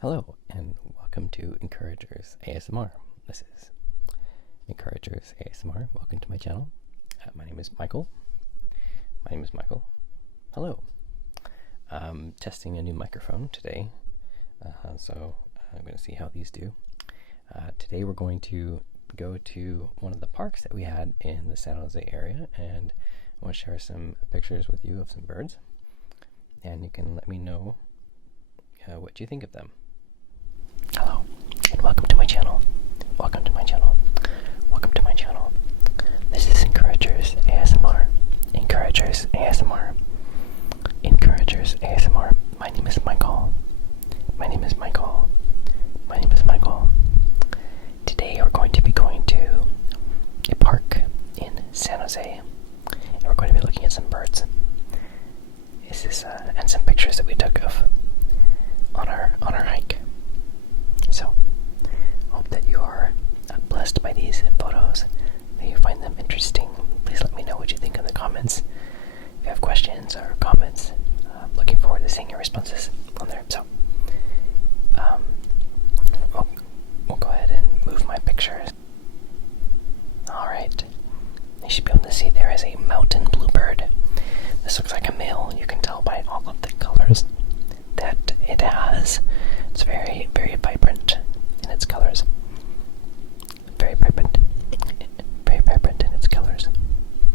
Hello, and welcome to Encouragers ASMR. This is Encouragers ASMR. Welcome to my channel. My name is Michael. Hello. Testing a new microphone today, so I'm going to see how these do. Today we're going to go to one of the parks that we had in the San Jose area, and I want to share some pictures with you of some birds, and you can let me know what you think of them. Hello, and welcome to my channel. This is Encouragers ASMR. My name is Michael. Today we're going to be going to a park in San Jose, and we're going to be looking at some birds. And some pictures that we took of on our hike. So, hope that you are blessed by these photos, that you find them interesting. Please let me know what you think in the comments. If you have questions or comments, looking forward to seeing your responses on there. So, we'll go ahead and move my pictures. Alright, you should be able to see there is a mountain bluebird. This looks like a male. You can tell by all of the colors that it has. It's very, very vibrant in its colors. Very vibrant in its colors.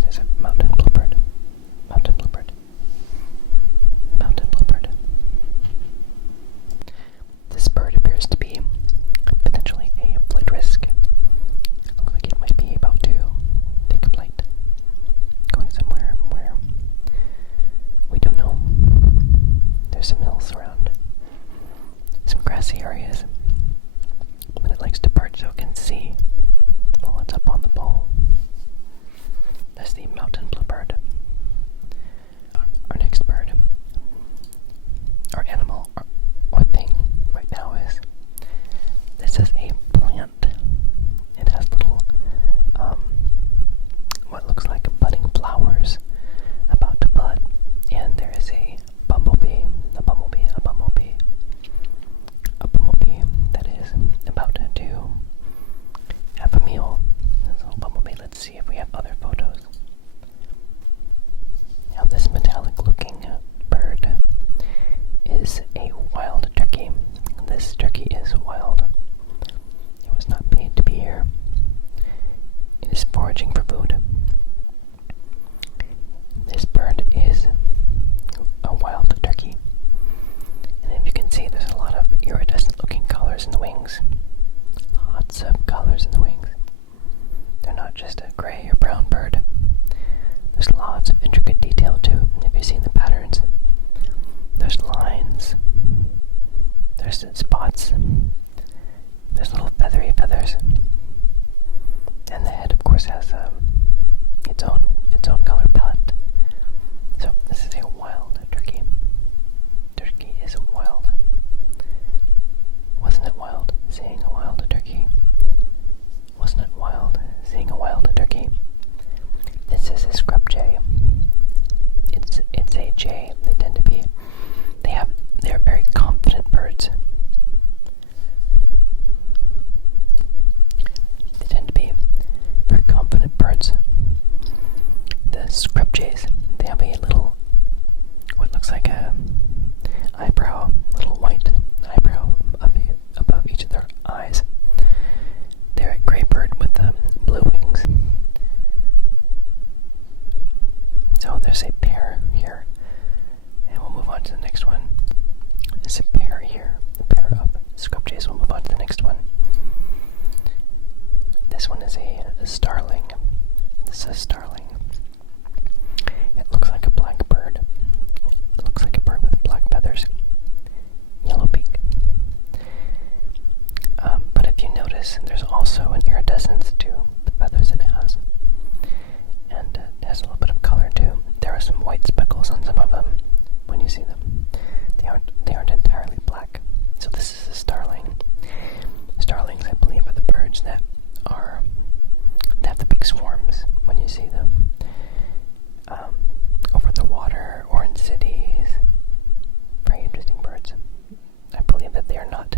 There's a mountain bluebird. This bird appears to be potentially a flight risk. Looks like it might be about to take a flight, going somewhere where we don't know. There's some hills around, some grassy areas, but it likes to perch so it can see while it's up on the pole. That's the mountain bluebird. Our next bird, our animal, or thing right now is, this is a plant. It has little, what looks like budding flowers about to bud, and there is a bumblebee that is about to have a meal. This little bumblebee. Let's see if we have other photos. Now this metallic looking bird is a wild turkey. This turkey is wild. It was not paid to be here. It is foraging for food. This bird is a wild turkey. And if you can see, there's a lot of iridescent looking colors in the wings. Lots of colors in the wings. They're not just a gray or brown bird. There's lots of intricate detail too. If you see the patterns, there's lines, there's spots, there's little feathery feathers, and the head, of course, has its own color palette. So this is a wild turkey. Turkey is wild. Wasn't it wild seeing a wild turkey? Wasn't it wild seeing a wild turkey? This is a scrub jay. It's a jay. They tend to be. They're very confident birds. They tend to be very confident birds. The scrub jays. They have a little, what looks like a eyebrow, little white eyebrow above each of their eyes. They're a gray bird with blue wings. So there's a pair here, and we'll move on to the next one. There's a pair here, a pair of scrub jays. We'll move on to the next one. This one is a starling. This is a starling. It looks like a black bird. It looks like a bird with black feathers, yellow beak. But if you notice, there's also an iridescence to the feathers it has. And it has a little bit of color too. There are some white speckles on some of them when you see them. They aren't entirely black. So this is a starling. Starlings, I believe, are the birds that have the big swarms when you see them over the water or in cities. Very interesting birds. I believe that they are not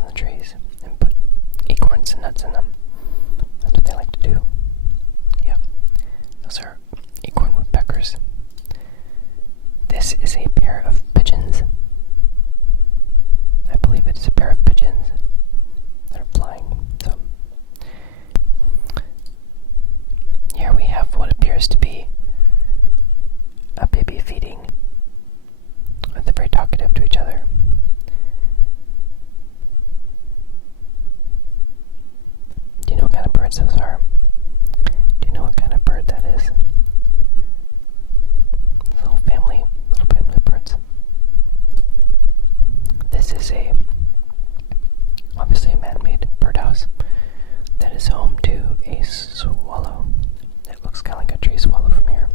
in the trees and put acorns and nuts in them. That's what they like to do. Yeah, those are acorn woodpeckers. This is a pair of pigeons. I believe it's a pair of pigeons that are flying. So here we have what appears to be a baby feeding. They're very talkative to each other. Do you know what kind of birds those are? Do you know what kind of bird that is? Little family of birds. This is obviously a man-made birdhouse that is home to a swallow. It looks kind of like a tree swallow from here.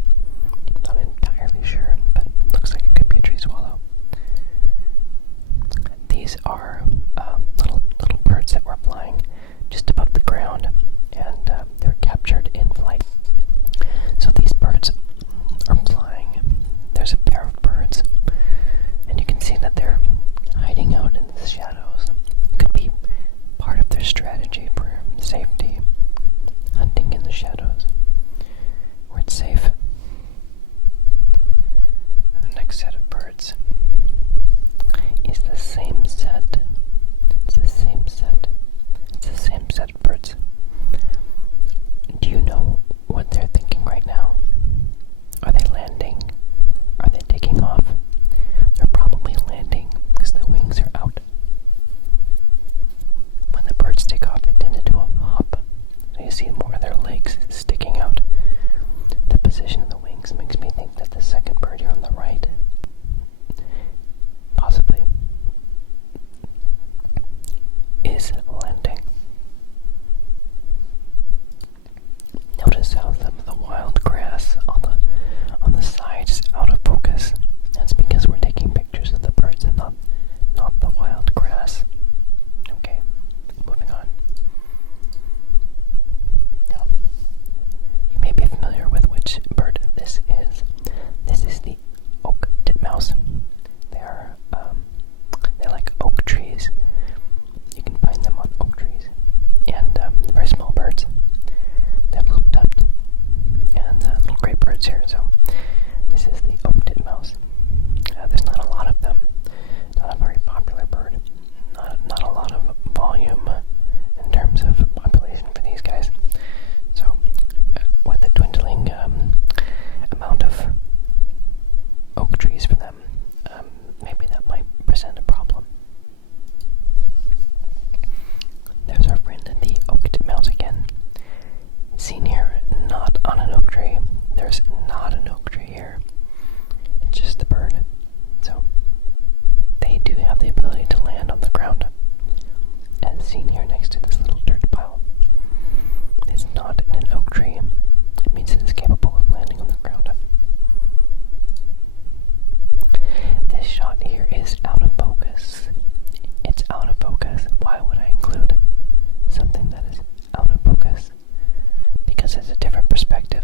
Not entirely sure, but it looks like it could be a tree swallow. These are little birds that were flying just above the ground, and they're captured in flight. So these birds are flying. There's a pair of birds, and you can see that they're hiding out in the shadows. Could be part of their strategy for safety, hunting in the shadows where it's safe. The next set of birds is the same set. It's the same set. It's the same set of birds. Do you know what they're thinking right now? Are they landing? Are they taking off? They're probably landing because the wings are out. When the birds take off, they tend to do a hop. So you see more of their legs sticking out. The position of the wings makes me think that the second bird here on the right, possibly, is landing. Notice how some of the wild grass on the sides is out of focus. That's because we're taking pictures of the birds and not the wild grass. Okay, moving on. Now, you may be familiar with which bird this is. This is the oak titmouse. They like oak trees. You can find them on oak trees. And very small birds. They have little tuft and little gray birds here. So this is the oak titmouse. There's not a lot of them. Not a very popular bird. Not a lot of volume in terms of population for these guys. So with the dwindling amount of oak trees for them, maybe that might present a problem. There's our friend the oak titmouse again. Seen here, not on an oak tree. There's not an oak tree here. It's just the bird. So they do have the ability to land on the ground, as seen here next to this little dirt pile. It's not in an oak tree. It means it is capable of landing on the ground. This shot here is out of focus. It's out of focus. Why would I include something that is out of focus? Because it's a different perspective.